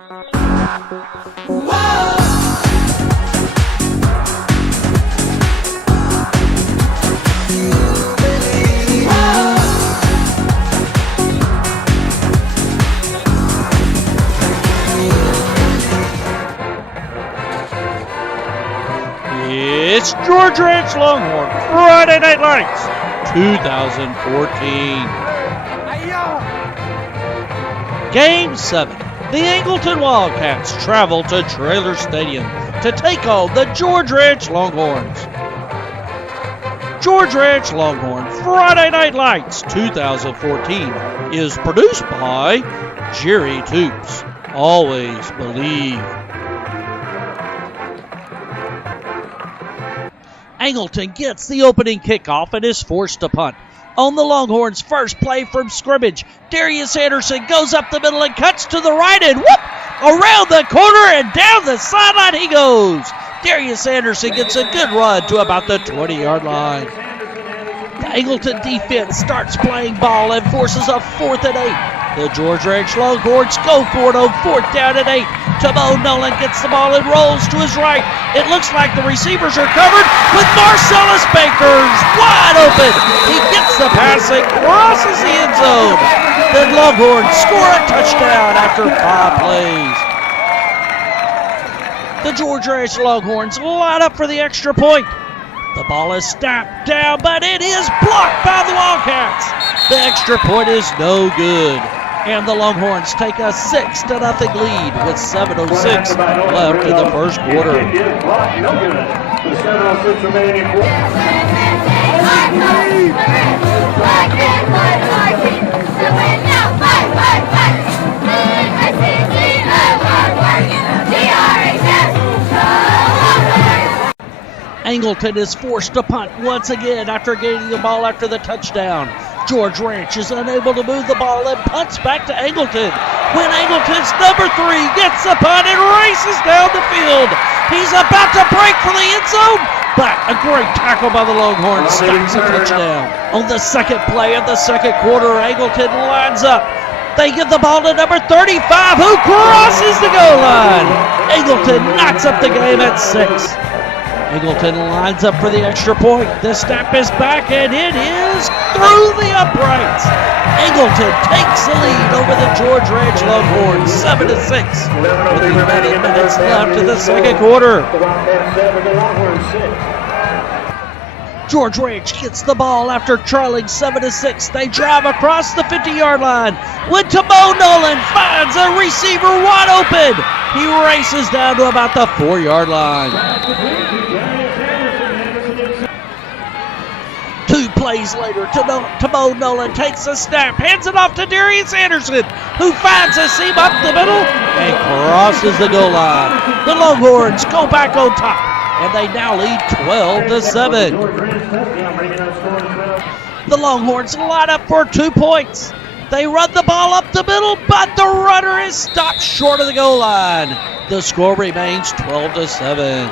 It's George Ranch Longhorn Friday Night Lights 2014. Game 7. The Angleton Wildcats travel to Traylor Stadium to take on the George Ranch Longhorns. George Ranch Longhorn Friday Night Lights 2014 is produced by Jerry Toops. Always believe. Angleton gets the opening kickoff and is forced to punt. On the Longhorns' first play from scrimmage, Darius Anderson goes up the middle and cuts to the right and whoop! Around the corner and down the sideline he goes. Darius Anderson gets a good run to about the 20-yard line. The Angleton defense starts playing ball and forces a 4th and 8. The George Ranch Longhorns go for it on 4th down and 8. Tamo Nolan gets the ball and rolls to his right. It looks like the receivers are covered with Marcellus Bakers wide open. He gets the pass and crosses the end zone. The Longhorns score a touchdown after 5 plays. The George Ranch Longhorns line up for the extra point. The ball is snapped down, but it is blocked by the Wildcats. The extra point is no good. And the Longhorns take a 6-0 lead with 7:06 left in the first quarter. Angleton is forced to punt once again after gaining the ball after the touchdown. George Ranch is unable to move the ball and punts back to Angleton. When Angleton's number 3 gets the punt and races down the field. He's about to break for the end zone, but a great tackle by the Longhorns stops a touchdown. On the second play of the second quarter, Angleton lines up. They give the ball to number 35, who crosses the goal line. Angleton knocks up the game at 6. Angleton lines up for the extra point. The snap is back, and it is through the uprights. Angleton takes the lead over the George Ranch Longhorns, 7-6, with 11 minutes left in the second quarter. George Ranch gets the ball after trailing 7-6. They drive across the 50-yard line when Tamo Nolan finds a receiver wide open. He races down to about the 4-yard line. 2 plays later, Tamo Nolan takes a snap, hands it off to Darius Anderson, who finds a seam up the middle and crosses the goal line. The Longhorns go back on top, and they now lead 12-7. The Longhorns line up for 2 points. They run the ball up the middle, but the runner is stopped short of the goal line. The score remains 12-7.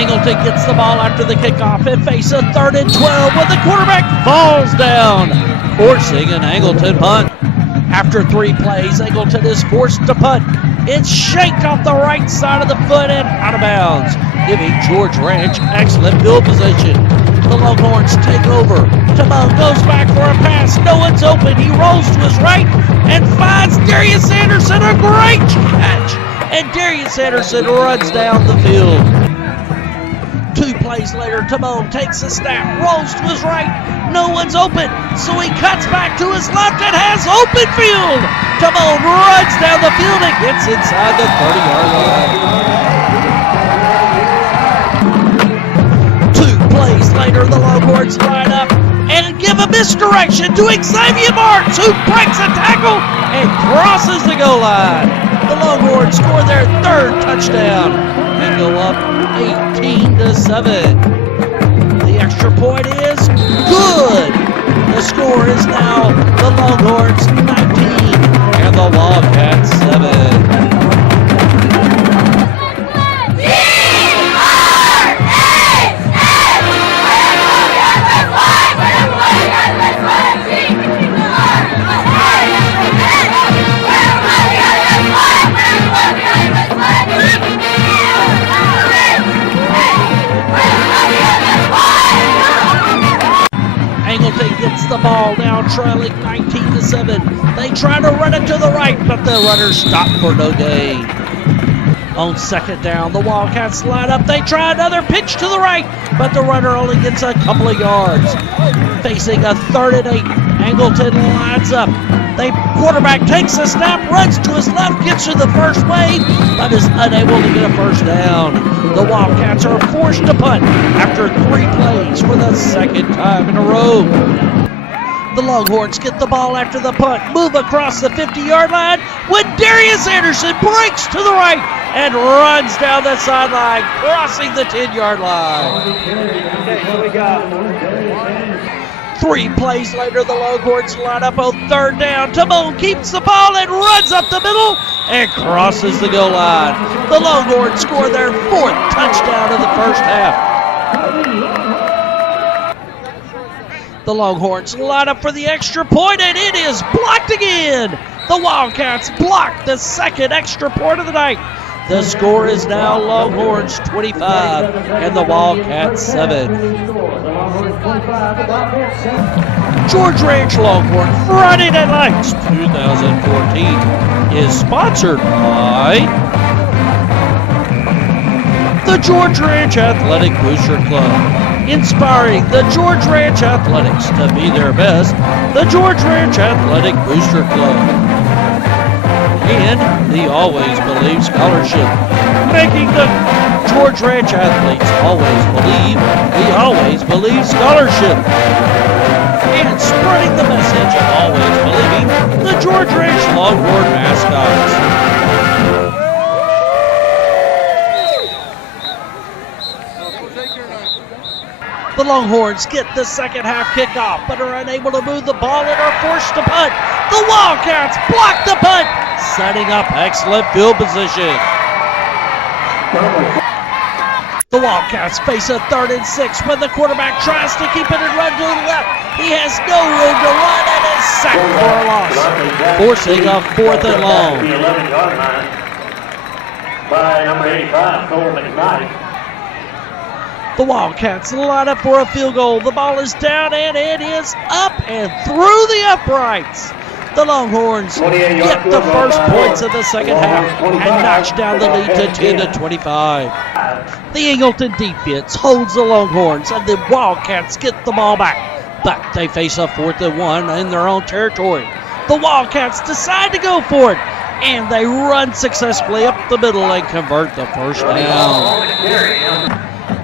Angleton gets the ball after the kickoff and faces a 3rd and 12 when the quarterback falls down, forcing an Angleton punt. After 3 plays, Angleton is forced to punt. It's shanked off the right side of the foot and out of bounds, giving George Ranch excellent field position. The Longhorns take over. Tamo goes back for a pass. No one's open. He rolls to his right and finds Darius Anderson. A great catch. And Darius Anderson runs down the field. 2 plays later, Tamo takes a snap, rolls to his right. No one's open, so he cuts back to his left and has open field. Tamo runs down the field and gets inside the 30-yard line. 2 plays later, the Longhorns line up and give a misdirection to Xavier Marks, who breaks a tackle and crosses the goal line. The Longhorns score their 3rd touchdown and go up 18-7. The extra point is good. The score is now the Longhorns 19, Angleton gets the ball, now trailing 19-7. They try to run it to the right, but the runners stop for no gain. On second down, the Wildcats line up. They try another pitch to the right, but the runner only gets a couple of yards. Facing a 3rd and 8, Angleton lines up. The quarterback takes a snap, runs to his left, gets to the first wave, but is unable to get a first down. The Wildcats are forced to punt after 3 plays for the 2nd time in a row. The Longhorns get the ball after the punt, move across the 50-yard line when Darius Anderson breaks to the right and runs down the sideline, crossing the 10-yard line. Okay, so we got 3 plays later, the Longhorns line up on 3rd down. Timon keeps the ball and runs up the middle and crosses the goal line. The Longhorns score their 4th touchdown of the first half. The Longhorns line up for the extra point, and it is blocked again. The Wildcats block the 2nd extra point of the night. The score is now Longhorns 25 and the Wildcats 7. George Ranch Longhorn Friday Night Lights 2014 is sponsored by the George Ranch Athletic Booster Club. Inspiring the George Ranch Athletics to be their best, the George Ranch Athletic Booster Club. And the Always Believe Scholarship, making the George Ranch athletes always believe the Always Believe Scholarship. And spreading the message of always believing the George Ranch Longhorn mascots. The Longhorns get the 2nd half kickoff, but are unable to move the ball and are forced to punt. The Wildcats block the punt, setting up excellent field position. The Wildcats face a 3rd and 6 when the quarterback tries to keep it and run to the left. He has no room to run and is sacked for a loss, forcing a 4th and long. The 11-yard line by number 85, Cole McKnight. The Wildcats line up for a field goal. The ball is down and it is up and through the uprights. The Longhorns get the first points of the 2nd half and notch down the lead to 10-25. The Angleton defense holds the Longhorns and the Wildcats get the ball back, but they face a 4th and 1 in their own territory. The Wildcats decide to go for it, and they run successfully up the middle and convert the first down.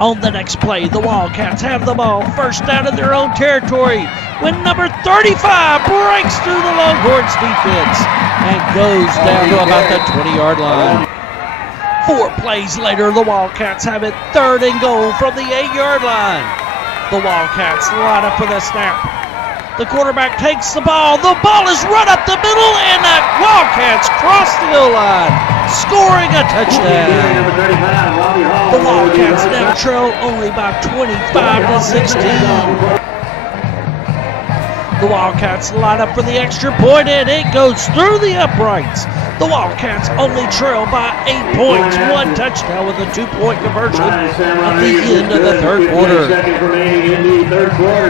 On the next play, the Wildcats have the ball, first down in their own territory, when number 35 breaks through the Longhorns defense and goes down to about the 20-yard line. 4 plays later, the Wildcats have it 3rd and goal from the 8-yard line. The Wildcats line up for the snap. The quarterback takes the ball is run up the middle, and the Wildcats cross the goal line, scoring a touchdown. The Wildcats now trail only by 25-16. The Wildcats line up for the extra point, and it goes through the uprights. The Wildcats only trail by 8 points, 1 touchdown with a 2-point conversion at the end of the 3rd quarter.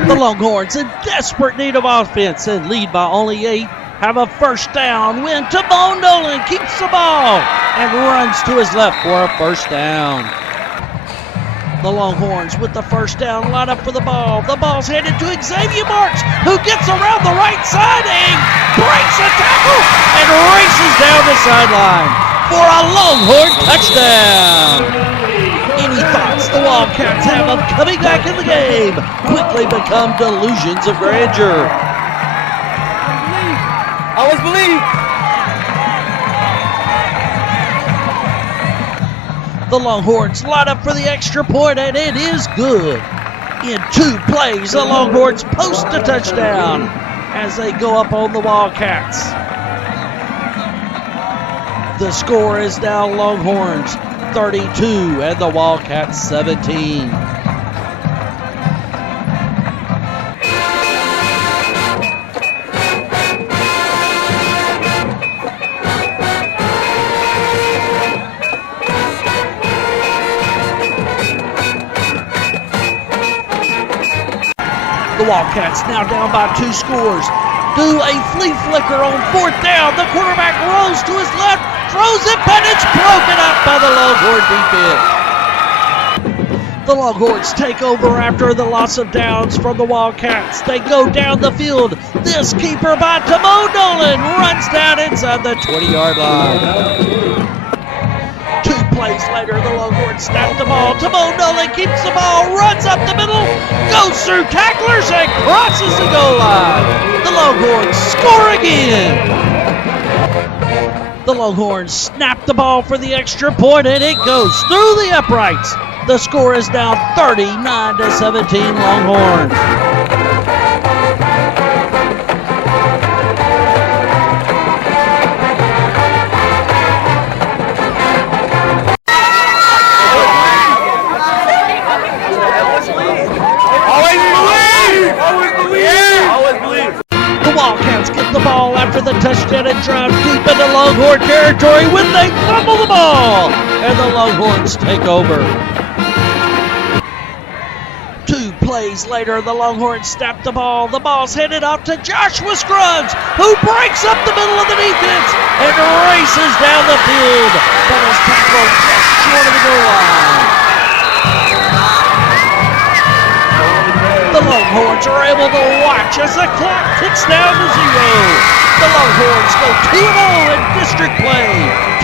The Longhorns, in desperate need of offense and lead by only 8, have a first down when Timon Nolan keeps the ball and runs to his left for a first down. The Longhorns with the first down line up for the ball. The ball's headed to Xavier Marks, who gets around the right side and breaks a tackle and races down the sideline for a Longhorn touchdown. Any thoughts the Wildcats have of coming back in the game quickly become delusions of grandeur. Always believe. The Longhorns line up for the extra point, and it is good. In 2 plays, the Longhorns post a touchdown as they go up on the Wildcats. The score is now Longhorns 32 and the Wildcats 17. The Wildcats now down by 2 scores. Do a flea flicker on 4th down. The quarterback rolls to his left, throws it, but it's broken up by the Longhorn defense. The Longhorns take over after the loss of downs from the Wildcats. They go down the field. This keeper by Tamo Nolan runs down inside the 20-yard line. 2 plays later, the Longhorns snap the ball. Tamo Nolan keeps the ball, runs up the middle, goes through tacklers, and crosses the goal line. The Longhorns score again. The Longhorns snap the ball for the extra point, and it goes through the uprights. The score is now 39-17 Longhorns. Wildcats get the ball after the touchdown and drive deep into Longhorn territory when they fumble the ball, and the Longhorns take over. 2 plays later, the Longhorns snap the ball. The ball's headed off to Joshua Scruggs, who breaks up the middle of the defense and races down the field, but is tackled just short of the goal line. The Longhorns are able to watch as the clock ticks down to 0. The Longhorns go 2-0 in district play,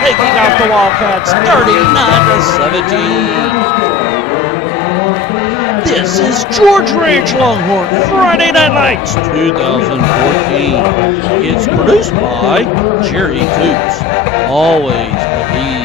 taking out the Wildcats 39-17. This is George Ranch Longhorn Friday Night Lights 2014. It's produced by Jerry Toots. Always believe.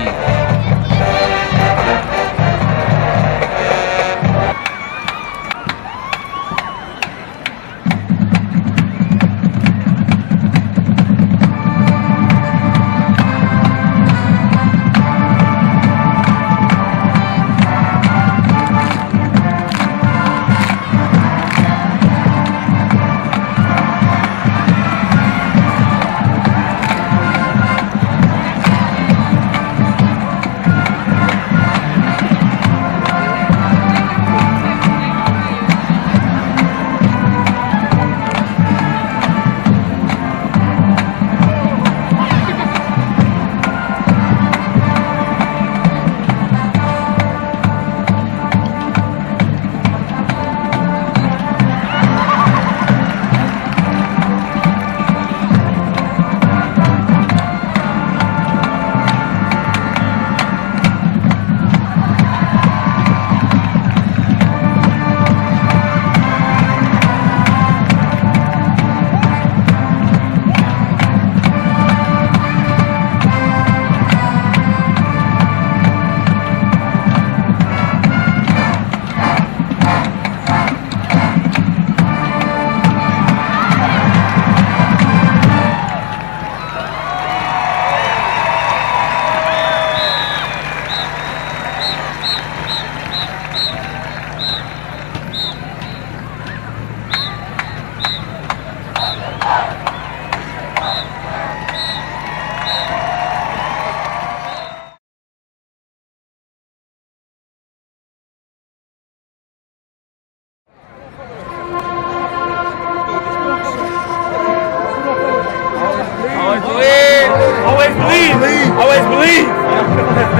Always believe.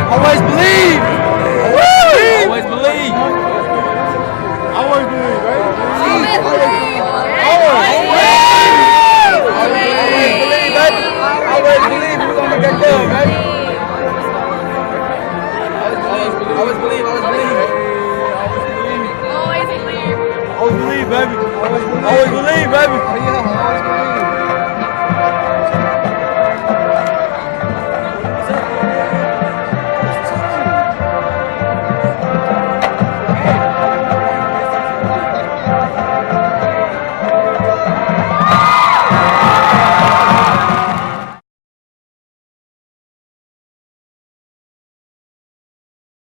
Always believe.